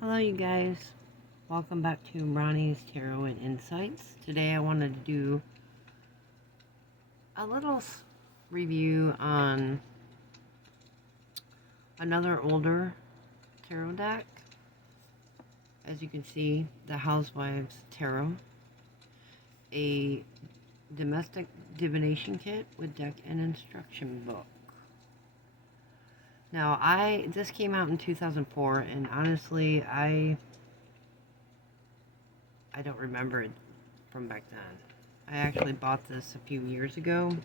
Hello, you guys. Welcome back to Ronnie's Tarot and Insights. Today I wanted to do a little review on another older tarot deck. As you can see, the Housewives Tarot, a domestic divination kit with deck and instruction book. Now, this came out in 2004, and honestly, I don't remember it from back then. I actually bought this a couple years ago.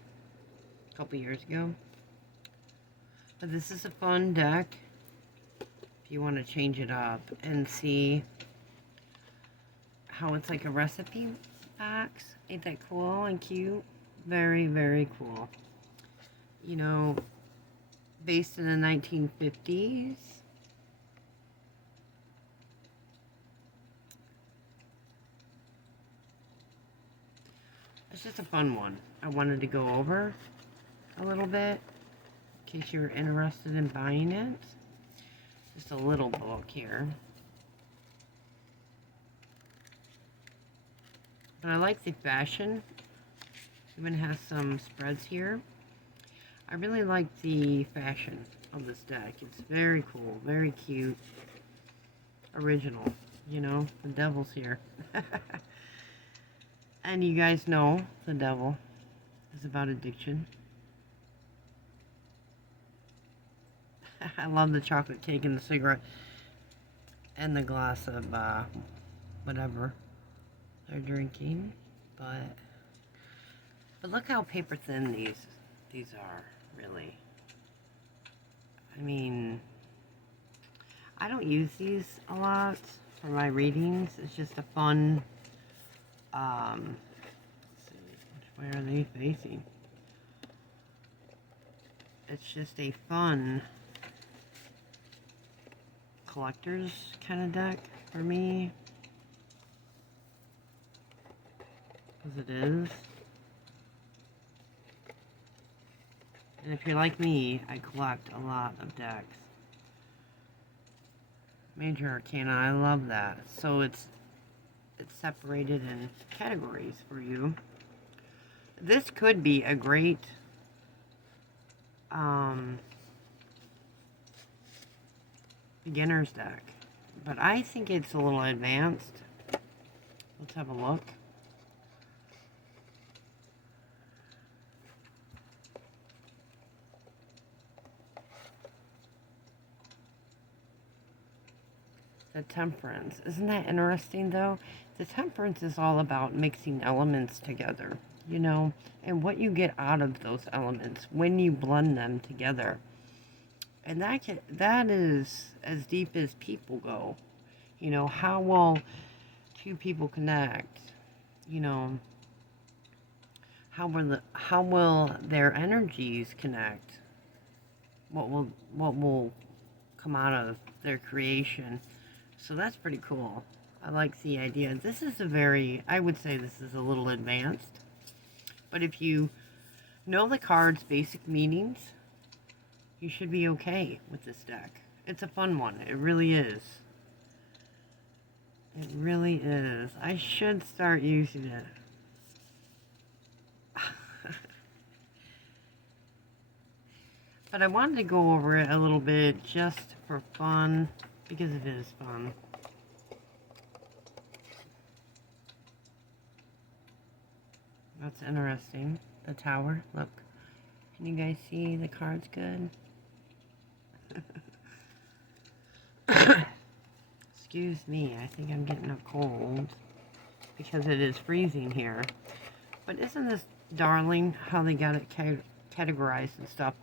But this is a fun deck if you want to change it up and see how it's like a recipe box. Ain't that cool and cute? Very, very cool. You know, based in the 1950s. It's just a fun one. I wanted to go over a little bit in case you're interested in buying it. Just a little book here. But I like the fashion. Even has some spreads here. I really like the fashion of this deck. It's very cool, very cute, original. You know, the devil's here. And you guys know the devil is about addiction. I love the chocolate cake and the cigarette and the glass of whatever they're drinking. But look how paper thin these are, really. I mean, I don't use these a lot for my readings. It's just a fun, let's see, which way are they facing? It's just a fun collector's kind of deck for me. As it is. And if you're like me, I collect a lot of decks. Major Arcana, I love that. So it's separated in categories for you. This could be a great beginner's deck, but I think it's a little advanced. Let's have a look. The Temperance. Isn't that interesting, though? The Temperance is all about mixing elements together, you know, and what you get out of those elements when you blend them together. And that is as deep as people go. You know, how will two people connect? You know, how will their energies connect? What will come out of their creation? So that's pretty cool. I like the idea. This is I would say this is a little advanced. But if you know the card's basic meanings, you should be okay with this deck. It's a fun one. It really is. It really is. I should start using it. But I wanted to go over it a little bit just for fun. Because it is fun. That's interesting. The tower. Look. Can you guys see the cards good? Excuse me. I think I'm getting a cold. Because it is freezing here. But isn't this darling how they got it categorized and stuff?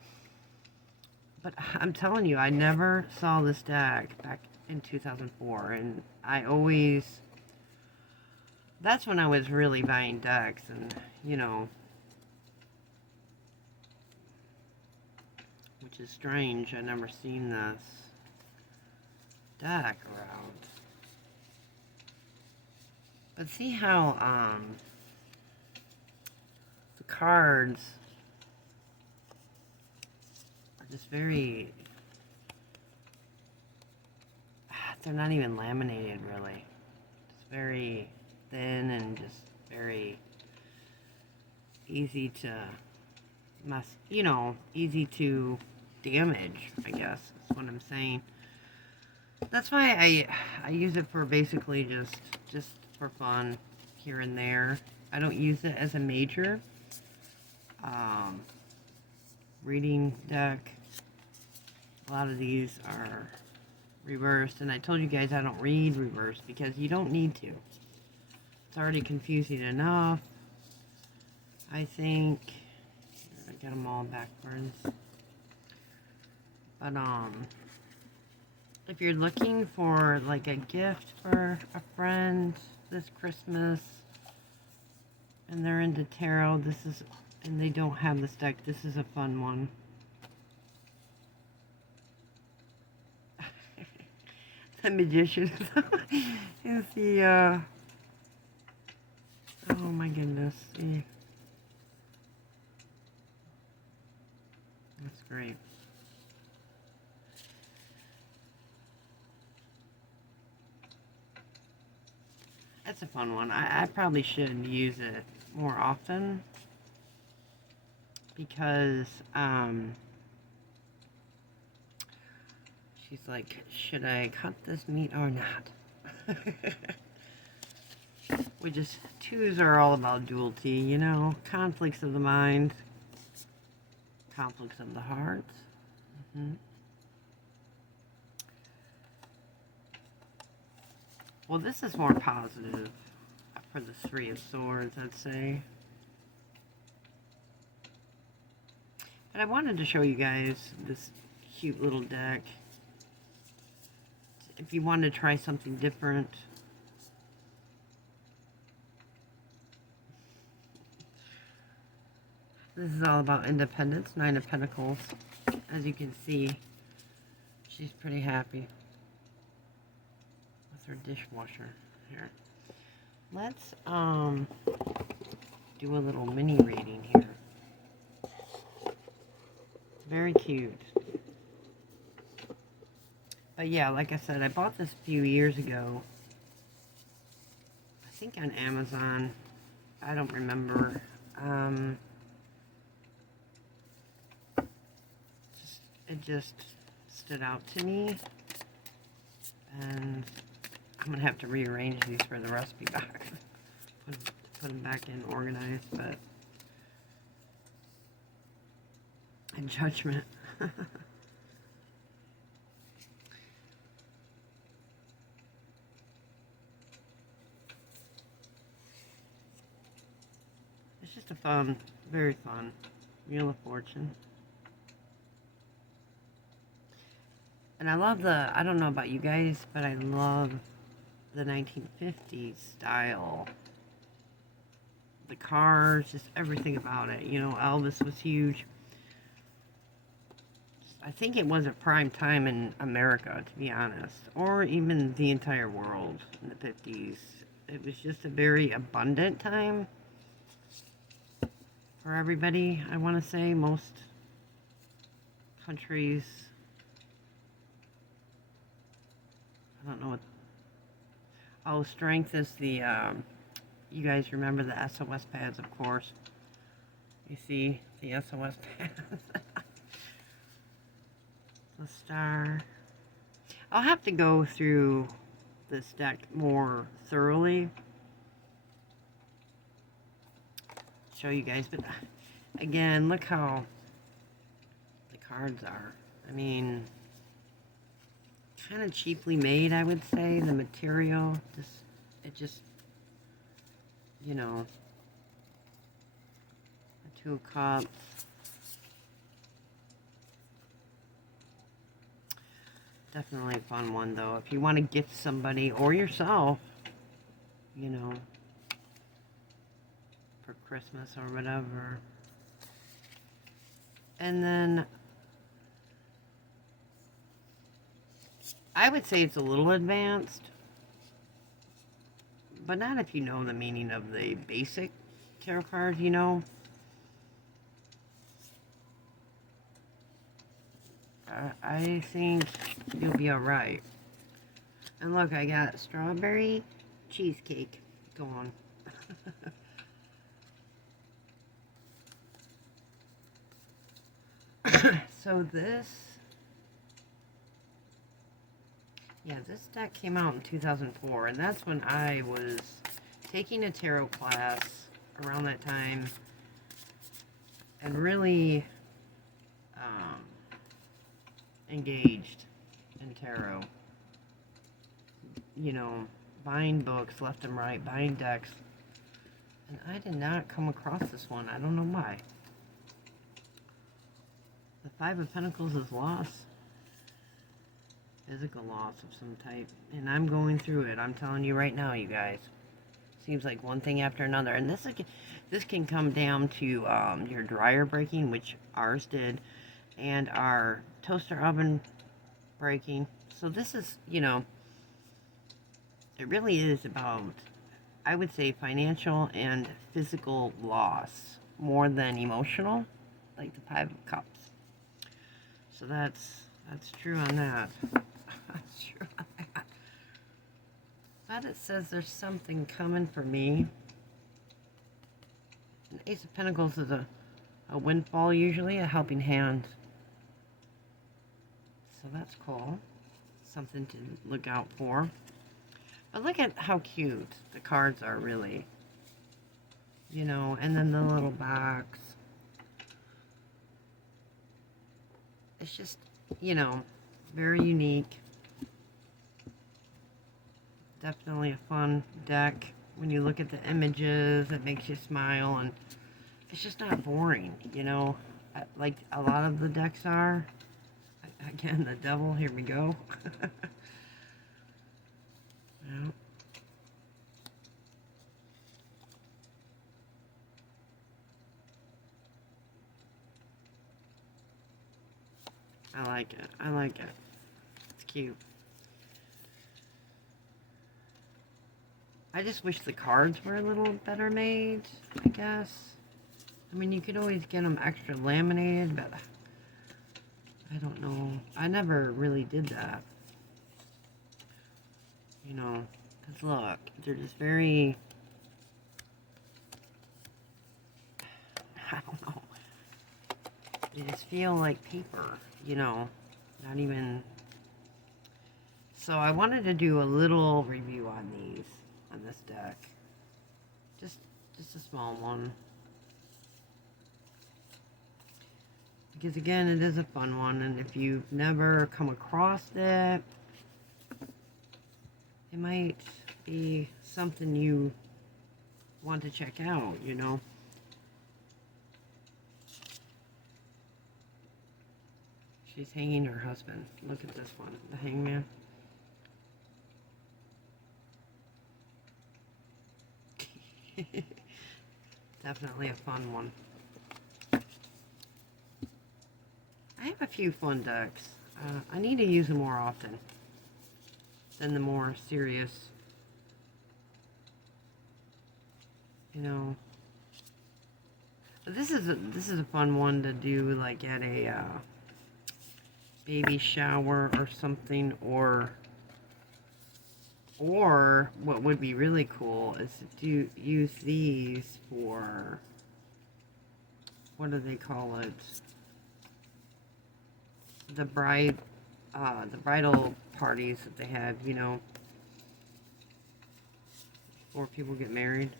But I'm telling you, I never saw this deck back in 2004, and that's when I was really buying decks, and, you know, which is strange, I never seen this deck around. But see how, the cards just very, they're not even laminated really. It's very thin and just very easy to easy to damage, I guess is what I'm saying. That's why I use it for basically just for fun here and there. I don't use it as a major reading deck. A lot of these are reversed, and I told you guys I don't read reversed because you don't need to. It's already confusing enough. I think I got them all backwards. But if you're looking for like a gift for a friend this Christmas and they're into tarot, and they don't have this deck, this is a fun one. The Magician is the oh my goodness. Yeah. That's great. That's a fun one. I probably should use it more often because she's like, should I cut this meat or not? Twos are all about duality, you know, conflicts of the mind, conflicts of the heart. Well, this is more positive for the Three of Swords, I'd say. But I wanted to show you guys this cute little deck. If you want to try something different. This is all about independence, Nine of Pentacles. As you can see, she's pretty happy with her dishwasher here. Let's do a little mini reading here. Very cute. But yeah, like I said, I bought this a few years ago. I think on Amazon. I don't remember. It just stood out to me. And I'm going to have to rearrange these for the recipe box. Put them back in organized, but a judgment. It's just a fun, very fun Wheel of Fortune. And I love I don't know about you guys, but I love the 1950s style. The cars, just everything about it. You know, Elvis was huge. I think it was a prime time in America, to be honest. Or even the entire world in the 50s. It was just a very abundant time for everybody, I want to say. Most countries... I don't know what... Oh, strength is the... you guys remember the SOS pads, of course. You see the SOS pads. The Star. I'll have to go through this deck more thoroughly. Show you guys. But again, look how the cards are. I mean... kind of cheaply made, I would say. The material, it just, you know, the Two of Cups. Definitely a fun one, though. If you want to gift somebody or yourself, you know, for Christmas or whatever. And then I would say it's a little advanced, but not if you know the meaning of the basic tarot cards, you know. I think you'll be alright. And look, I got strawberry cheesecake going. So this deck came out in 2004, and that's when I was taking a tarot class around that time, and really engaged in tarot. You know, buying books left and right, buying decks, and I did not come across this one. I don't know why. The Five of Pentacles is loss. Physical loss of some type. And I'm going through it. I'm telling you right now, you guys. Seems like one thing after another. And this can come down to your dryer breaking, which ours did, and our toaster oven breaking. So this is, you know, it really is about, I would say, financial and physical loss more than emotional, like the Five of Cups. So that's true on that. That's true on that. But it says there's something coming for me. An Ace of Pentacles is a windfall, usually a helping hand. So that's cool. Something to look out for. But look at how cute the cards are, really. You know, and then the little box. It's just, you know, very unique. Definitely a fun deck. When you look at the images, it makes you smile, and it's just not boring, you know, like a lot of the decks are. Again, the devil, here we go. Yeah. I like it. I like it. It's cute. I just wish the cards were a little better made, I guess. I mean, you could always get them extra laminated, but I don't know. I never really did that. You know, because look, they're just very, I don't know. They just feel like paper, you know, not even. So I wanted to do a little review on this deck. Just a small one. Because again, it is a fun one, and if you've never come across it, it might be something you want to check out, you know. She's hanging her husband. Look at this one, the hangman. Definitely a fun one. I have a few fun decks. I need to use them more often than the more serious, you know. But this is a fun one to do, like at a baby shower or something, or what would be really cool is to use these for, what do they call it? The bridal parties that they have, you know, before people get married.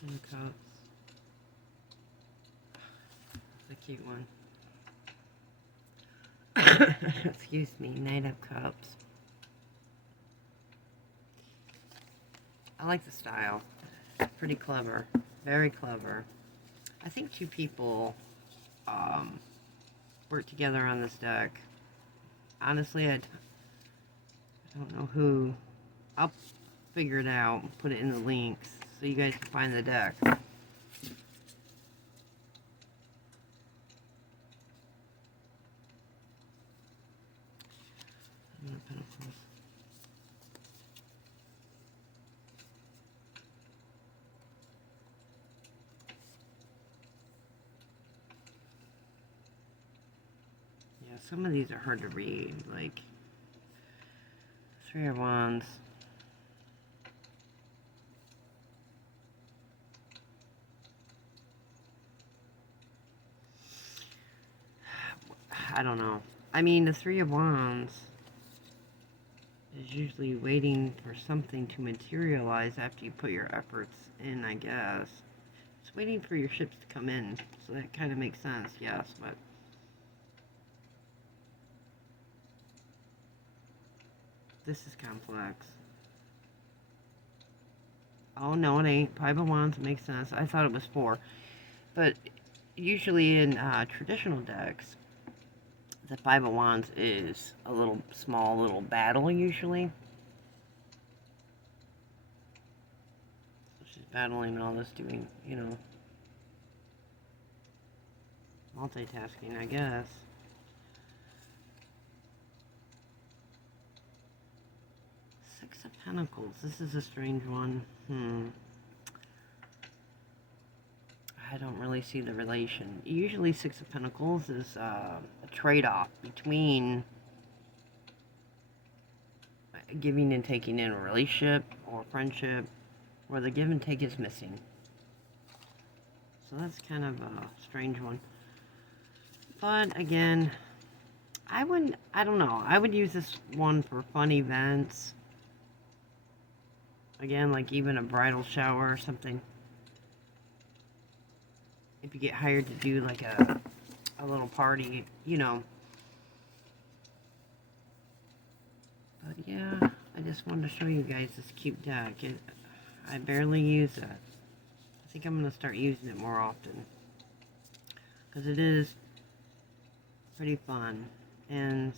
And cups. It's a cute one. Excuse me, Knight of Cups. I like the style. Pretty clever. Very clever. I think two people work together on this deck. Honestly, I don't know who. I'll figure it out and put it in the links so you guys can find the deck. Some of these are hard to read, like Three of Wands. I don't know. I mean, the Three of Wands is usually waiting for something to materialize after you put your efforts in, I guess. It's waiting for your ships to come in, so that kind of makes sense, yes, but this is complex. Oh, no, it ain't. Five of Wands makes sense. I thought it was four. But usually in traditional decks, the Five of Wands is a little small little battle, usually. So she's battling all this, doing, multitasking, I guess. Six of Pentacles. This is a strange one. I don't really see the relation. Usually Six of Pentacles is a trade-off between giving and taking in a relationship or friendship, where the give and take is missing. So that's kind of a strange one. But again, I don't know. I would use this one for fun events. Again, like even a bridal shower or something. If you get hired to do like a little party, But yeah, I just wanted to show you guys this cute deck. I barely use it. I think I'm going to start using it more often. Because it is pretty fun. And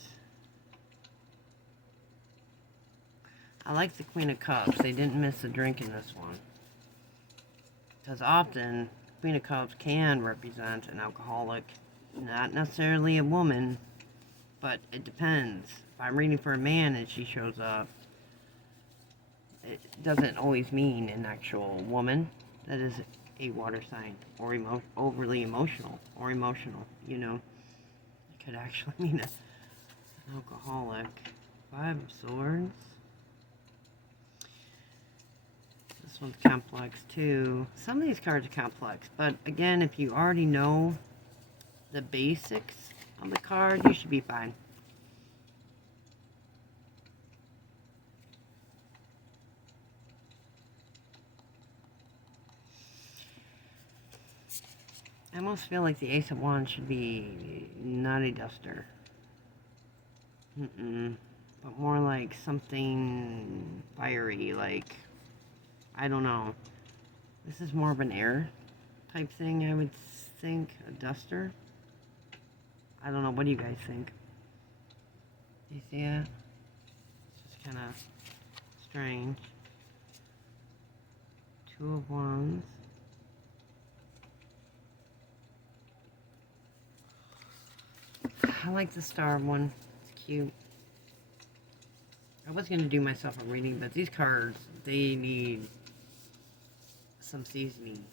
I like the Queen of Cups. They didn't miss a drink in this one. Because often, Queen of Cups can represent an alcoholic. Not necessarily a woman, but it depends. If I'm reading for a man and she shows up, it doesn't always mean an actual woman. That is a water sign, or overly emotional, or emotional, It could actually mean an alcoholic. Five of Swords. This one's complex too. Some of these cards are complex, but again, if you already know the basics of the card, you should be fine. I almost feel like the Ace of Wands should be not a duster. But more like something fiery, like, I don't know. This is more of an air type thing, I would think. A duster. I don't know. What do you guys think? You see it? It's just kind of strange. Two of Wands. I like the star one. It's cute. I was going to do myself a reading, but these cards, they need some seasoning.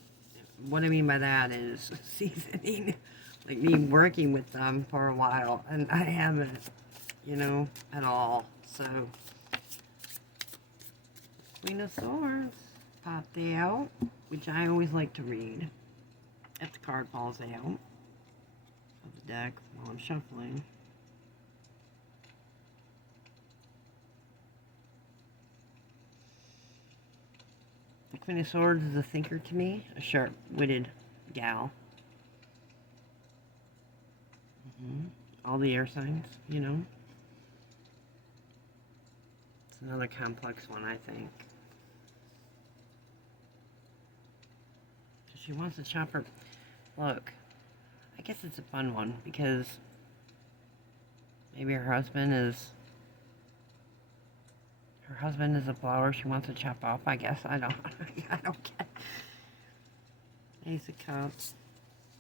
What I mean by that is seasoning. Like me working with them for a while, and I haven't, at all. So, Queen of Swords popped out, which I always like to read if the card falls out of the deck while I'm shuffling. The Queen of Swords is a thinker to me, a sharp-witted gal. All the air signs, It's another complex one, I think. She wants to chop her. Look, I guess it's a fun one because maybe her husband is a flower she wants to chop off. I guess I don't get. Ace of Cups.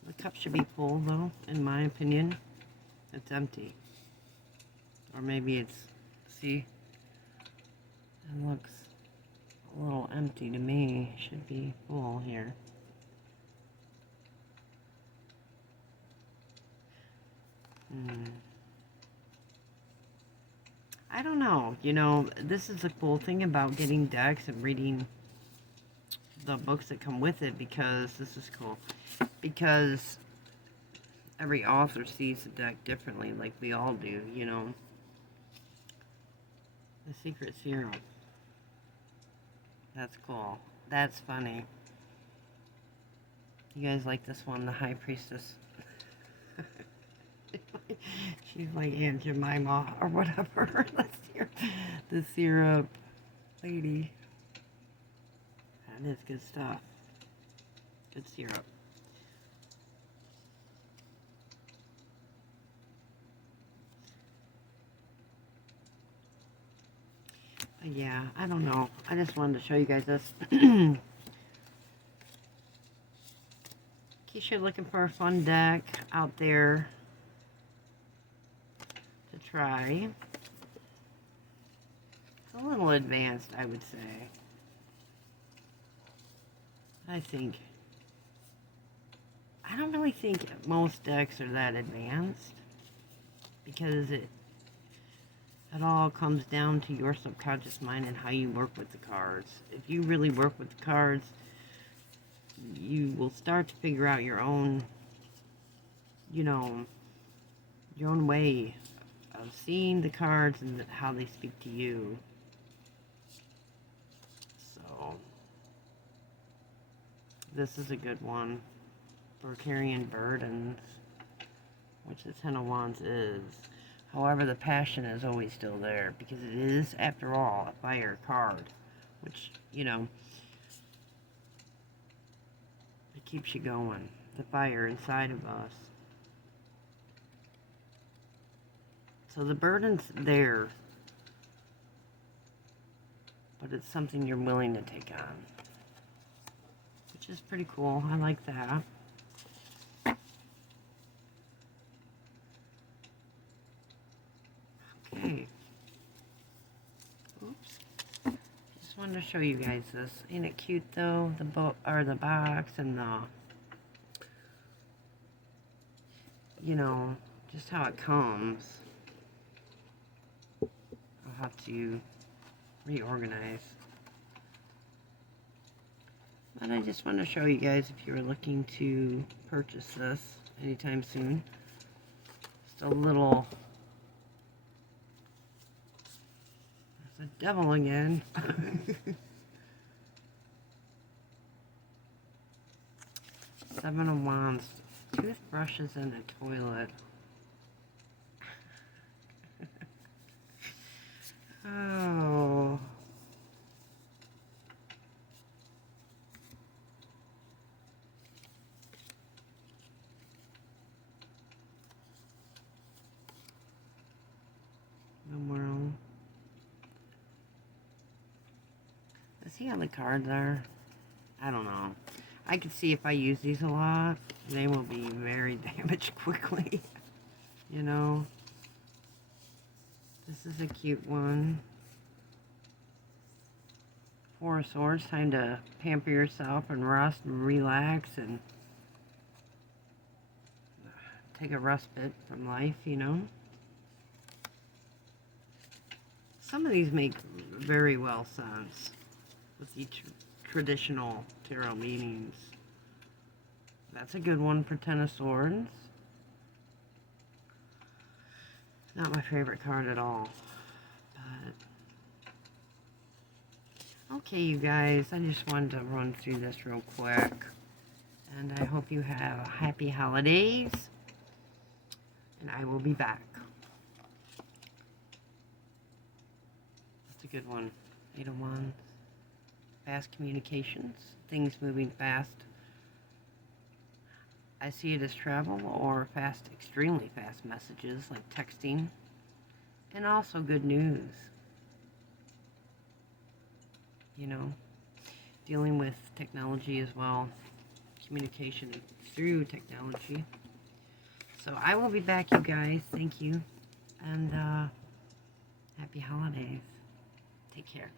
The cup should be full, though, in my opinion. It's empty. Or maybe it's, see, it looks a little empty to me. It should be full here. I don't know. This is the cool thing about getting decks and reading the books that come with it, because this is cool. Because every author sees the deck differently, like we all do. The secret serum. That's cool. That's funny. You guys like this one, the High Priestess? She's like Aunt Jemima or whatever. The syrup lady. That is good stuff. Good syrup. But yeah, I don't know. I just wanted to show you guys this. In case you're looking for a fun deck out there to try. It's a little advanced, I would say. I don't really think most decks are that advanced, because it all comes down to your subconscious mind and how you work with the cards. If you really work with the cards, you will start to figure out your own, your own way of seeing the cards and how they speak to you. So, this is a good one for carrying burdens, which the Ten of Wands is. However, the passion is always still there, because it is, after all, a fire card, which, it keeps you going. The fire inside of us. So the burden's there, but it's something you're willing to take on, which is pretty cool. I like that. Okay. Oops. Just wanted to show you guys this. Ain't it cute though? The box and the, just how it comes. I'll have to reorganize. But I just wanted to show you guys if you were looking to purchase this anytime soon. Just a little. There's a devil again. Seven of Wands. Toothbrushes in the toilet. Oh. The world. See how the cards are? I don't know. I can see if I use these a lot, they will be very damaged quickly. This is a cute one. Four of Swords, time to pamper yourself and rest and relax and take a respite from life, Some of these make very well sense with each traditional tarot meanings. That's a good one for Ten of Swords. Not my favorite card at all. But okay, you guys, I just wanted to run through this real quick. And I hope you have happy holidays. And I will be back. That's a good one. Eight of Wands. Fast communications. Things moving fast. I see it as travel or fast, extremely fast messages like texting. And also good news. Dealing with technology as well. Communication through technology. So I will be back, you guys. Thank you. And happy holidays. Take care.